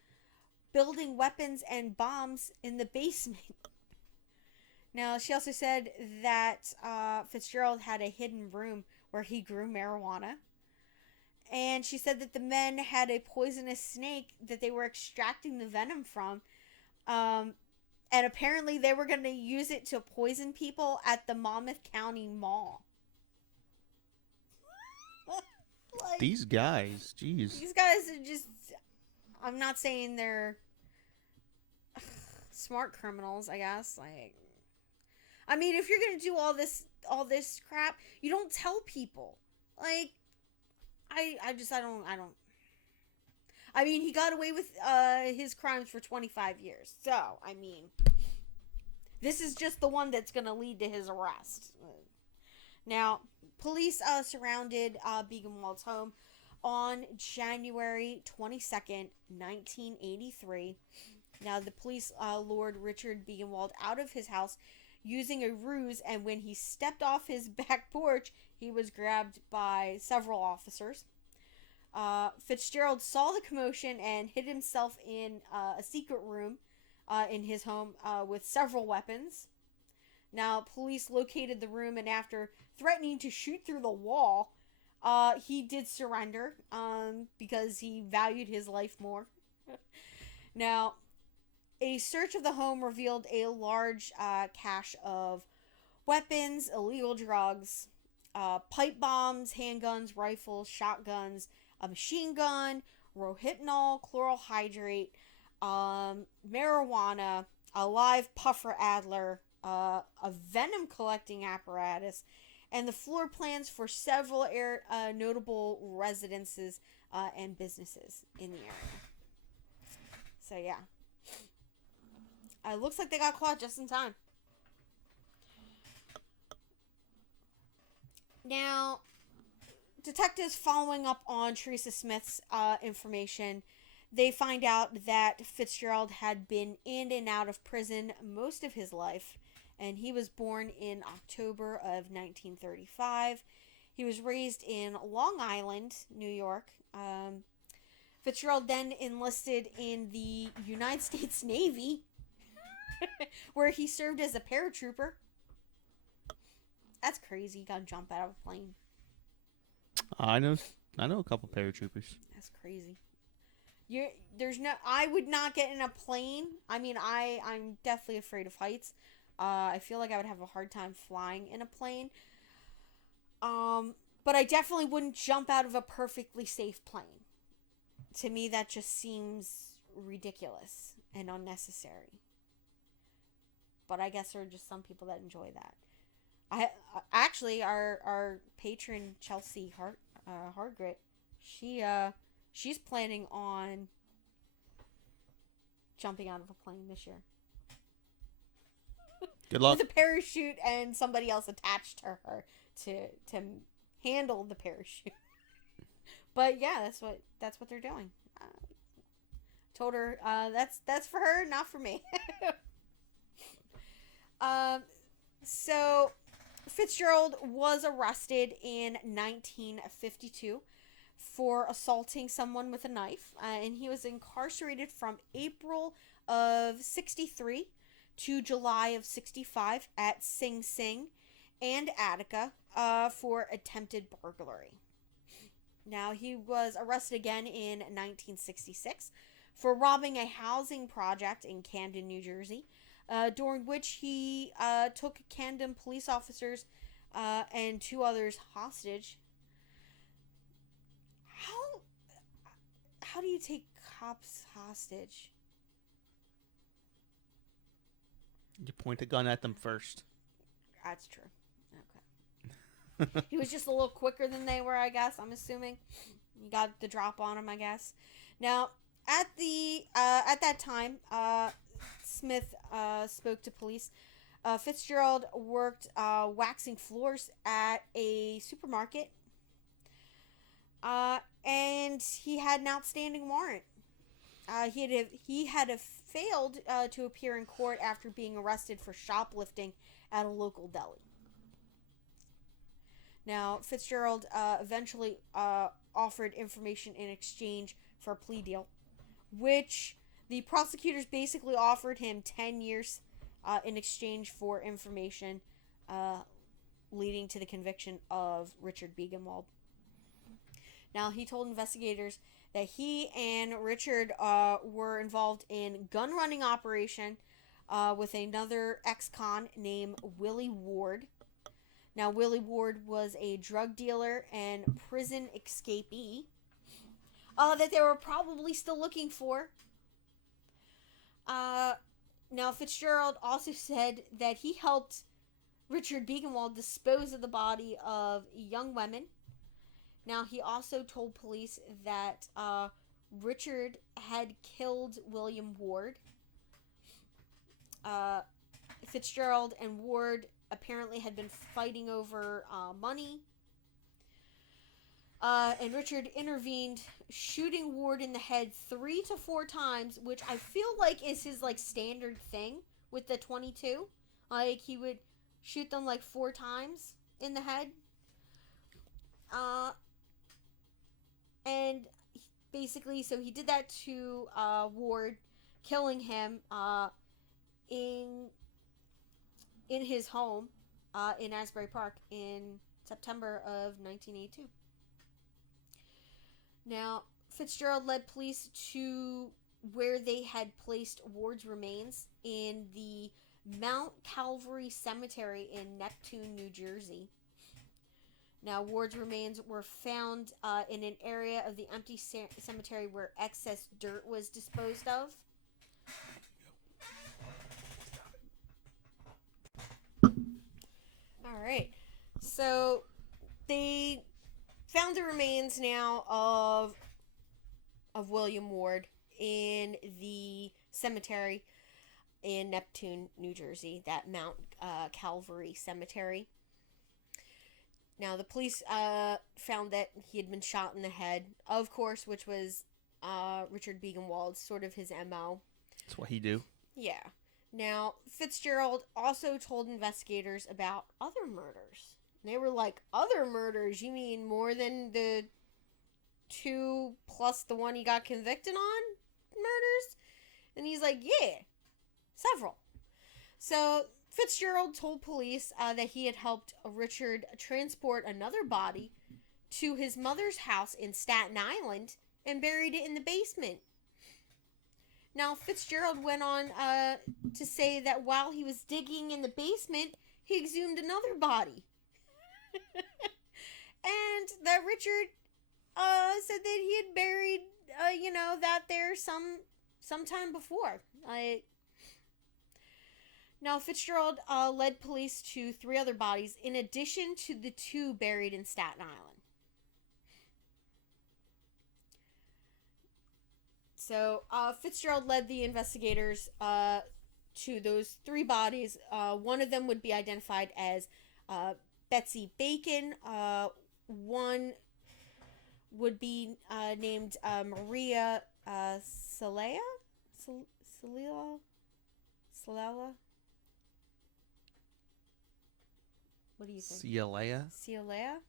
building weapons and bombs in the basement. Now, she also said that Fitzgerald had a hidden room where he grew marijuana. And she said that the men had a poisonous snake that they were extracting the venom from. And apparently they were going to use it to poison people at the Monmouth County Mall. These guys, jeez. These guys are just... I'm not saying they're smart criminals, I guess. I mean, if you're going to do all this crap, you don't tell people. I don't. I mean, he got away with his crimes for 25 years. So, I mean, this is just the one that's going to lead to his arrest. Now, police surrounded Biegenwald's home on January 22nd, 1983. Now, the police lured Richard Biegenwald out of his house using a ruse, and when he stepped off his back porch, he was grabbed by several officers. Fitzgerald saw the commotion and hid himself in a secret room in his home with several weapons. Now, police located the room, and after threatening to shoot through the wall, he did surrender because he valued his life more. Now, a search of the home revealed a large cache of weapons, illegal drugs, pipe bombs, handguns, rifles, shotguns, a machine gun, rohypnol, chloral hydrate, marijuana, a live puffer adler, a venom collecting apparatus, and the floor plans for several notable residences and businesses in the area. So yeah, looks like they got caught just in time. Now, detectives following up on Teresa Smith's information, they find out that Fitzgerald had been in and out of prison most of his life, and he was born in October of 1935. He was raised in Long Island, New York. Fitzgerald then enlisted in the United States Navy, where he served as a paratrooper. That's crazy. You gotta jump out of a plane. I know a couple paratroopers. That's crazy. I would not get in a plane. I mean, I'm definitely afraid of heights. I feel like I would have a hard time flying in a plane. But I definitely wouldn't jump out of a perfectly safe plane. To me, that just seems ridiculous and unnecessary. But I guess there are just some people that enjoy that. Actually, our patron Chelsea Hargrett, she's planning on jumping out of a plane this year. Good luck. With a parachute and somebody else attached to her to handle the parachute. But yeah, that's what they're doing. Told her that's for her, not for me. So Fitzgerald was arrested in 1952 for assaulting someone with a knife, and he was incarcerated from April of 63 to July of 65 at Sing Sing and Attica for attempted burglary. Now, he was arrested again in 1966 for robbing a housing project in Camden, New Jersey, during which he took Camden police officers and 2 others hostage. How do you take cops hostage? You point a gun at them first. That's true. Okay. He was just a little quicker than they were, I guess. I'm assuming. You got the drop on him, I guess. Now, at that time, Smith spoke to police. Fitzgerald worked waxing floors at a supermarket, and he had an outstanding warrant. He had failed to appear in court after being arrested for shoplifting at a local deli. Now, Fitzgerald eventually offered information in exchange for a plea deal, which the prosecutors basically offered him 10 years in exchange for information, leading to the conviction of Richard Biegenwald. Now, he told investigators that he and Richard were involved in gun running operation with another ex-con named Willie Ward. Now, Willie Ward was a drug dealer and prison escapee that they were probably still looking for. Now, Fitzgerald also said that he helped Richard Biegenwald dispose of the body of young women. Now, he also told police that Richard had killed William Ward. Fitzgerald and Ward apparently had been fighting over money. And Richard intervened, shooting Ward in the head 3 to 4 times, which I feel like is his standard thing with the .22. He would shoot them 4 times in the head. And basically, so he did that to Ward, killing him in his home in Asbury Park in September of 1982. Now, Fitzgerald led police to where they had placed Ward's remains in the Mount Calvary Cemetery in Neptune, New Jersey. Now, Ward's remains were found in an area of the empty cemetery where excess dirt was disposed of. All right. So they found the remains now of William Ward in the cemetery in Neptune, New Jersey, that Mount Calvary Cemetery. Now, the police found that he had been shot in the head, of course, which was Richard Biegenwald's sort of his MO. That's what he do. Yeah. Now, Fitzgerald also told investigators about other murders. They were like, other murders? You mean more than the 2 plus the one he got convicted on murders? And he's like, yeah, several. So Fitzgerald told police that he had helped Richard transport another body to his mother's house in Staten Island and buried it in the basement. Now, Fitzgerald went on to say that while he was digging in the basement, he exhumed another body. And that Richard said that he had buried, that there sometime before. Now, Fitzgerald led police to 3 other bodies in addition to the 2 buried in Staten Island. So, Fitzgerald led the investigators to those 3 bodies. One of them would be identified as Betsy Bacon. One would be named Maria Salela? Salela? What do you think? Cialea?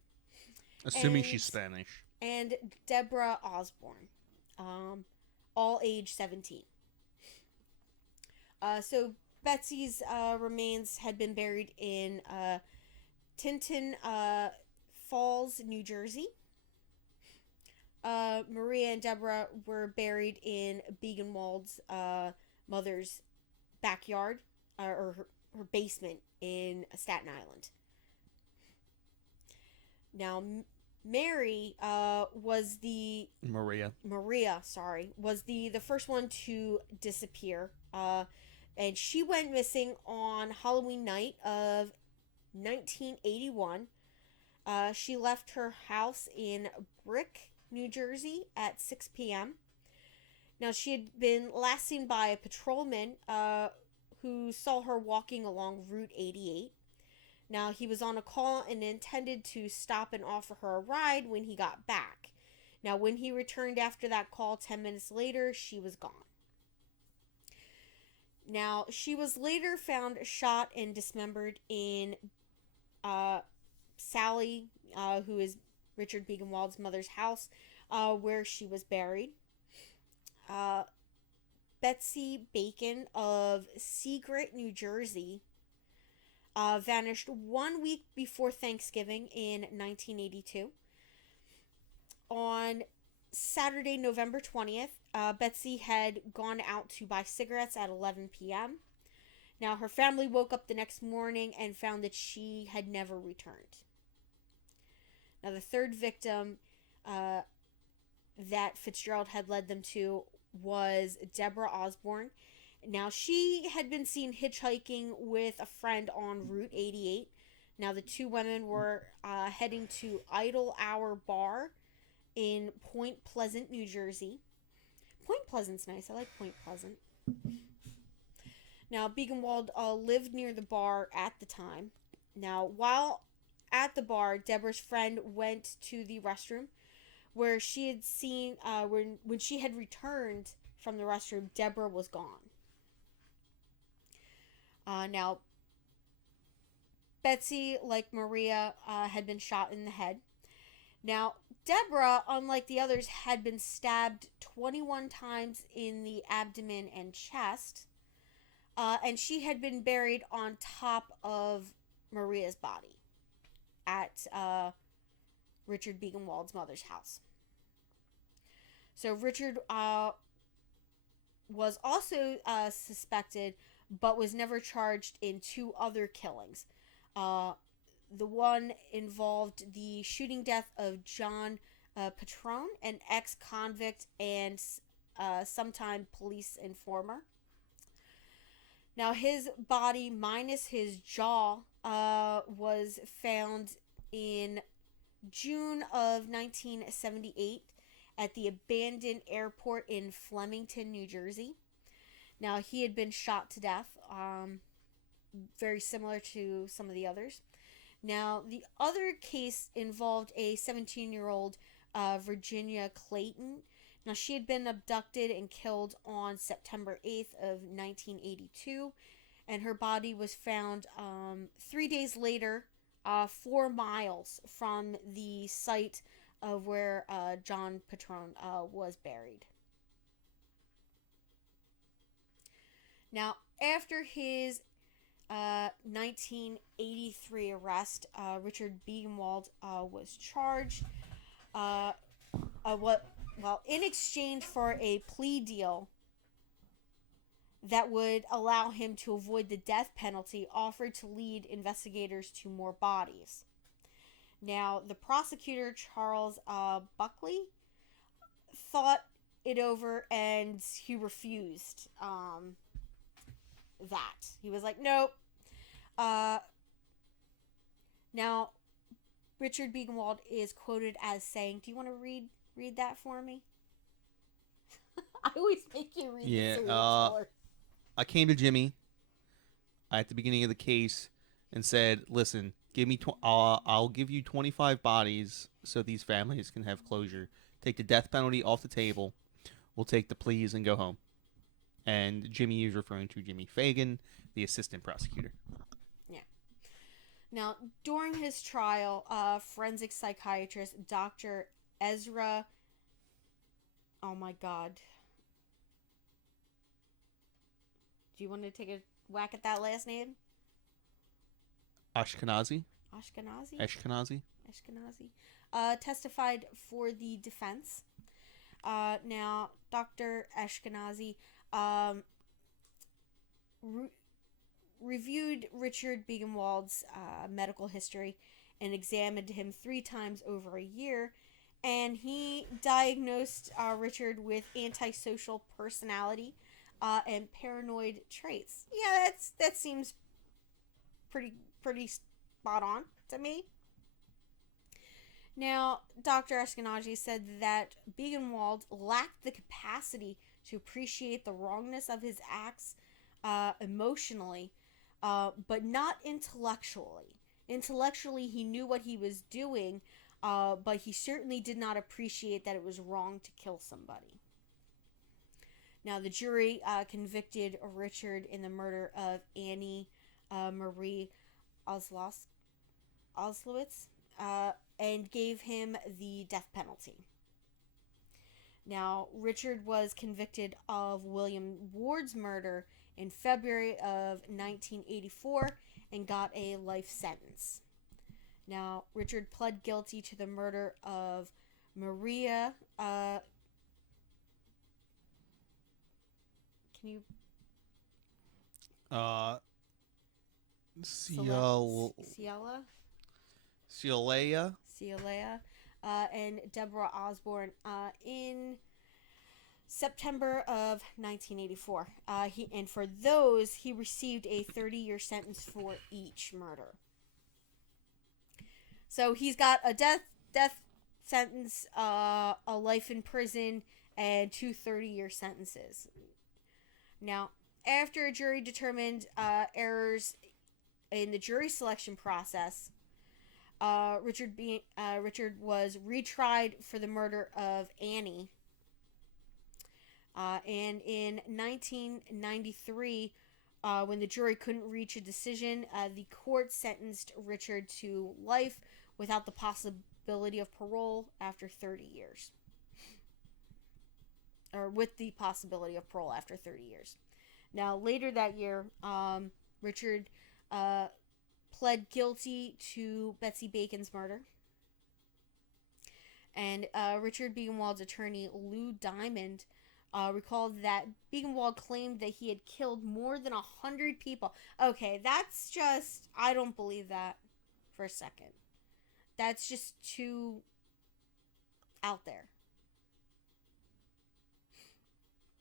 Assuming she's Spanish. And Deborah Osborne. All age 17. So Betsy's remains had been buried in Tinton Falls, New Jersey. Maria and Deborah were buried in Biegenwald's mother's backyard, or her basement in Staten Island. Now, Maria was the first one to disappear, and she went missing on Halloween night of 1981. She left her house in Brick, New Jersey at 6 p.m. Now, she had been last seen by a patrolman who saw her walking along Route 88. Now, he was on a call and intended to stop and offer her a ride when he got back. Now, when he returned after that call 10 minutes later, she was gone. Now, she was later found shot and dismembered in Sally, who is Richard Biegenwald's mother's house, where she was buried. Betsy Bacon of Seagrett, New Jersey, vanished 1 week before Thanksgiving in 1982. On Saturday, November 20th, Betsy had gone out to buy cigarettes at 11 p.m. Now, her family woke up the next morning and found that she had never returned. Now, the third victim that Fitzgerald had led them to was Deborah Osborne. Now, she had been seen hitchhiking with a friend on Route 88. Now, the 2 women were heading to Idle Hour Bar in Point Pleasant, New Jersey. Point Pleasant's nice. I like Point Pleasant. Now, Biegenwald lived near the bar at the time. Now, while at the bar, Deborah's friend went to the restroom where she had seen, when she had returned from the restroom, Deborah was gone. Now, Betsy, like Maria, had been shot in the head. Now, Deborah, unlike the others, had been stabbed 21 times in the abdomen and chest. And she had been buried on top of Maria's body at Richard Biegenwald's mother's house. So Richard was also suspected, but was never charged in 2 other killings. The one involved the shooting death of John Patrone, an ex-convict and sometime police informer. Now, his body, minus his jaw, was found in June of 1978 at the abandoned airport in Flemington, New Jersey. Now, he had been shot to death, very similar to some of the others. Now, the other case involved a 17-year-old Virginia Clayton. Now, she had been abducted and killed on September 8th of 1982, and her body was found 3 days later, 4 miles from the site of where John Petrone was buried. Now, after his 1983 arrest, Richard Biegenwald was charged. In exchange for a plea deal that would allow him to avoid the death penalty, offered to lead investigators to more bodies. Now, the prosecutor, Charles Buckley, thought it over and he refused that. He was like, nope. Now, Richard Biegenwald is quoted as saying, do you want to read that for me? I always make you read the serial killer. I came to Jimmy at the beginning of the case and said, listen, I'll give you 25 bodies so these families can have closure. Take the death penalty off the table. We'll take the pleas and go home. And Jimmy is referring to Jimmy Fagan, the assistant prosecutor. Yeah. Now, during his trial, forensic psychiatrist Dr. Ezra... Oh my God. Do you want to take a whack at that last name? Eskenazi. Testified for the defense. Now, Dr. Eskenazi reviewed Richard Biegenwald's medical history and examined him 3 times over a year, and he diagnosed Richard with antisocial personality and paranoid traits. Yeah, that seems pretty spot on to me. Now, Dr. Eskenazi said that Biegenwald lacked the capacity to appreciate the wrongness of his acts emotionally, but not intellectually. Intellectually, he knew what he was doing, but he certainly did not appreciate that it was wrong to kill somebody. Now, the jury convicted Richard in the murder of Annie Marie Oslowitz, and gave him the death penalty. Now, Richard was convicted of William Ward's murder in February of 1984 and got a life sentence. Now, Richard pled guilty to the murder of Maria... can you... Cialea, and Deborah Osborne in September of 1984. And for those, he received a 30-year sentence for each murder. So he's got a death sentence, a life in prison, and 2 30-year sentences. Now, after a jury determined errors in the jury selection process, Richard was retried for the murder of Annie. And in 1993, when the jury couldn't reach a decision, the court sentenced Richard to life without the possibility of parole after 30 years. Or with the possibility of parole after 30 years. Now, later that year, Richard pled guilty to Betsy Bacon's murder. And Richard Biegenwald's attorney, Lou Diamond, recalled that Biegenwald claimed that he had killed more than 100 people. Okay, that's just... I don't believe that for a second. That's just too out there.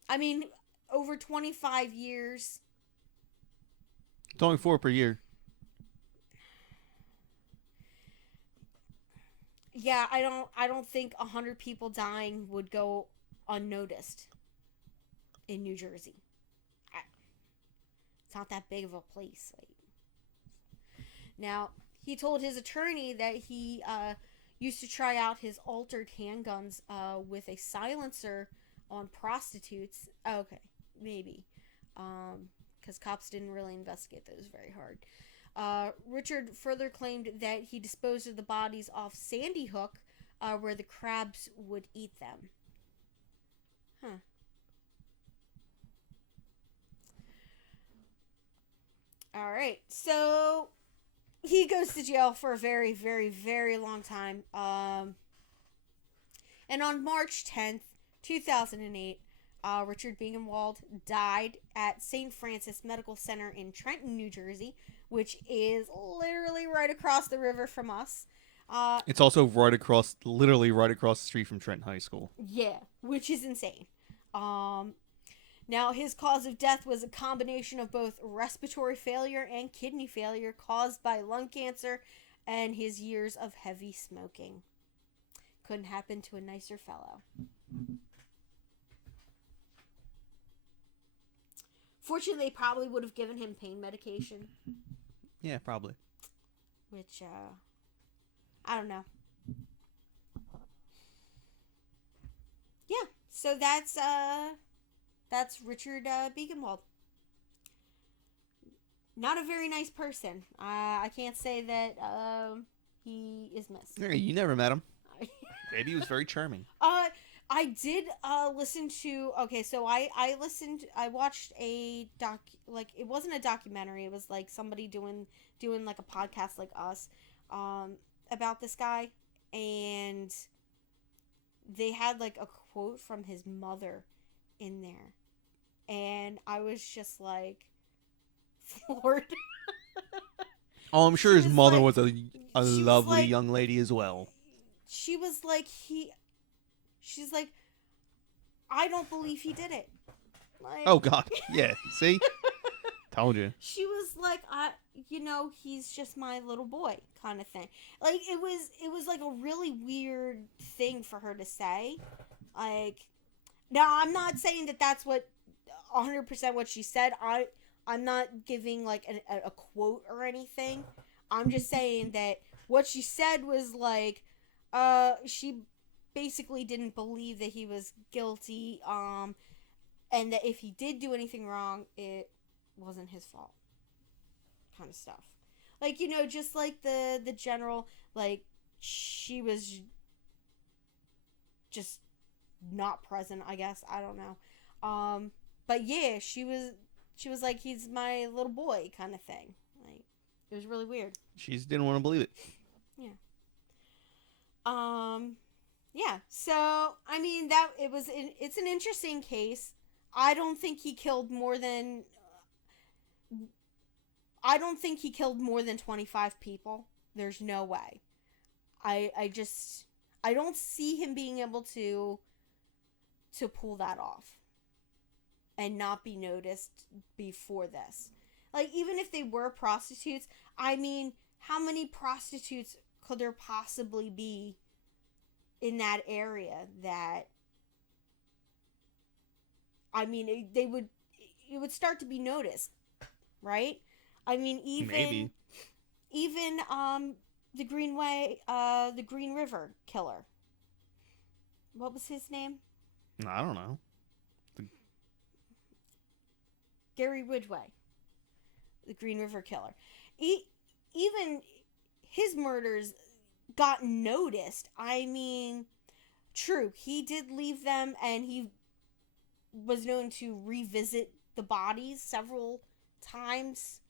I mean, over 25 years... It's only 4 per year. Yeah, I don't think 100 people dying would go unnoticed in New Jersey. It's not that big of a place. Like, now, he told his attorney that he used to try out his altered handguns with a silencer on prostitutes. Oh, okay, maybe. Because cops didn't really investigate those very hard. Richard further claimed that he disposed of the bodies off Sandy Hook, where the crabs would eat them. Huh. All right. So he goes to jail for a very, very, very long time. And on March 10th, 2008, Richard Biegenwald died at St. Francis Medical Center in Trenton, New Jersey, which is literally right across the river from us. It's also literally right across the street from Trent High School. Yeah, which is insane. Now, his cause of death was a combination of both respiratory failure and kidney failure caused by lung cancer and his years of heavy smoking. Couldn't happen to a nicer fellow. Fortunately, they probably would have given him pain medication. Yeah, probably. Which, I don't know. Yeah, so that's Richard Biegenwald. Not a very nice person. I can't say that he is missed. Hey, you never met him. Maybe he was very charming. I did listen to. Okay, so I listened. I watched a like it wasn't a documentary. It was like somebody doing like a podcast like us, about this guy, and they had like a quote from his mother in there, and I was just like floored. Oh, I'm sure She his was mother like- was a she was lovely like- young lady as well. She was like she's like, I don't believe he did it. Like, Oh God, yeah. See, told you. She was like, he's just my little boy, kind of thing. Like it was like a really weird thing for her to say. Like, now I'm not saying that that's what 100% what she said. I'm not giving like a quote or anything. I'm just saying that what she said was like, she basically didn't believe that he was guilty, and that if he did do anything wrong, it wasn't his fault, kind of stuff. Like, just like the general, like, she was just not present, I guess. I don't know. But yeah, she was like, he's my little boy, kind of thing. Like, it was really weird. She just didn't want to believe it. Yeah. Yeah. So, I mean, it's an interesting case. I don't think he killed more than 25 people. There's no way. I don't see him being able to pull that off and not be noticed before this. Like, even if they were prostitutes, I mean, how many prostitutes could there possibly be in that area that, I mean, it would start to be noticed, right? I mean, even the Green River killer. What was his name? I don't know. Gary Ridgway, the Green River killer. Even his murders got noticed. I mean, true, he did leave them, and he was known to revisit the bodies several times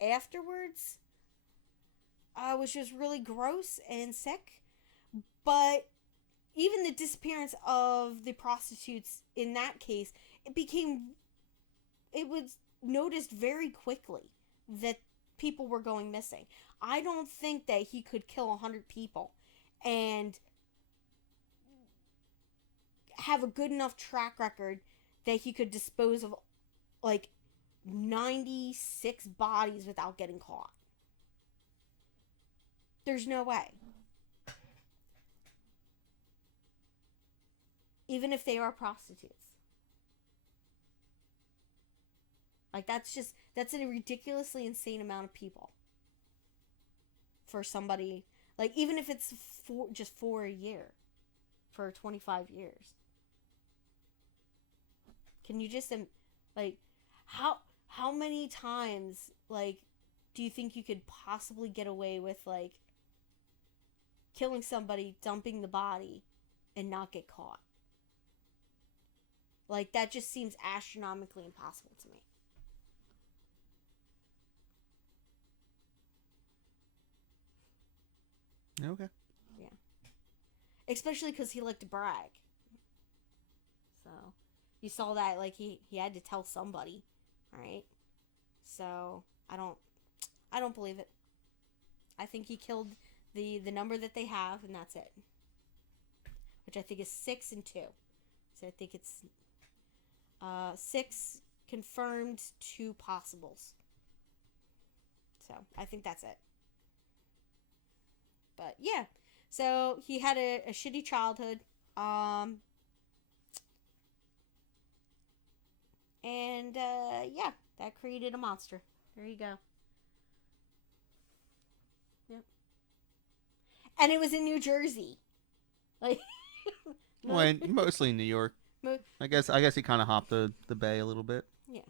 afterwards, which was really gross and sick. But even the disappearance of the prostitutes in that case, it was noticed very quickly that people were going missing. I don't think that he could kill 100 people and have a good enough track record that he could dispose of like 96 bodies without getting caught. There's no way. even if they are prostitutes. Like, that's a ridiculously insane amount of people for somebody, like, even if it's for a year, for 25 years. Can you just, like, how many times, like, do you think you could possibly get away with, like, killing somebody, dumping the body, and not get caught? Like, that just seems astronomically impossible to me. Okay. Yeah. Especially because he liked to brag. So, you saw that, like, he had to tell somebody, right? So, I don't believe it. I think he killed the number that they have, and that's it. Which I think is 6 and 2. So I think it's 6 confirmed, 2 possibles. So I think that's it. But yeah, so he had a shitty childhood, and yeah, that created a monster. There you go. Yep. And it was in New Jersey, like. Well, mostly in New York. I guess he kind of hopped the bay a little bit. Yeah.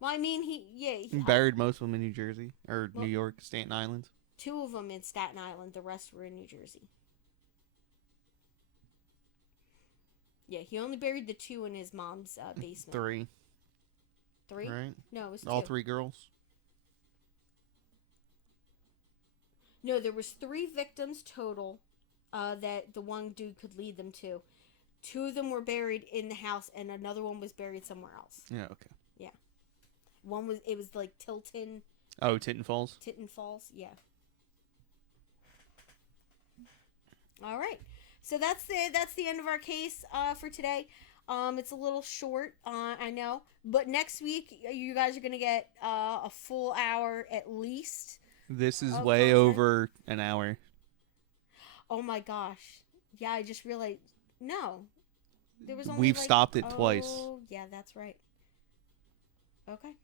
Well, I mean, he buried most of them in New Jersey or New York, Staten Island. 2 of them in Staten Island. The rest were in New Jersey. Yeah, he only buried the 2 in his mom's basement. 3. 3? Right? No, it was 2. All 3 girls? No, there was 3 victims total that the one dude could lead them to. 2 of them were buried in the house, and another one was buried somewhere else. Yeah, okay. Yeah. It was like Tilton. Oh, Tinton Falls? Tinton Falls, yeah. All right. So that's the end of our case for today. It's a little short, I know. But next week, you guys are going to get a full hour at least. This is way over an hour. Oh my gosh. Yeah, I just realized. No. There was only We've stopped it twice. Oh, yeah, that's right. Okay.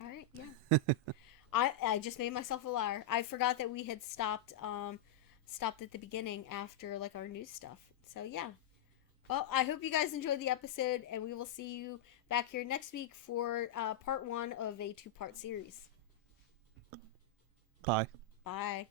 All right, yeah. I just made myself a liar. I forgot that we had stopped at the beginning after, like, our news stuff. So, yeah. Well, I hope you guys enjoyed the episode, and we will see you back here next week for part 1 of a 2-part series. Bye. Bye.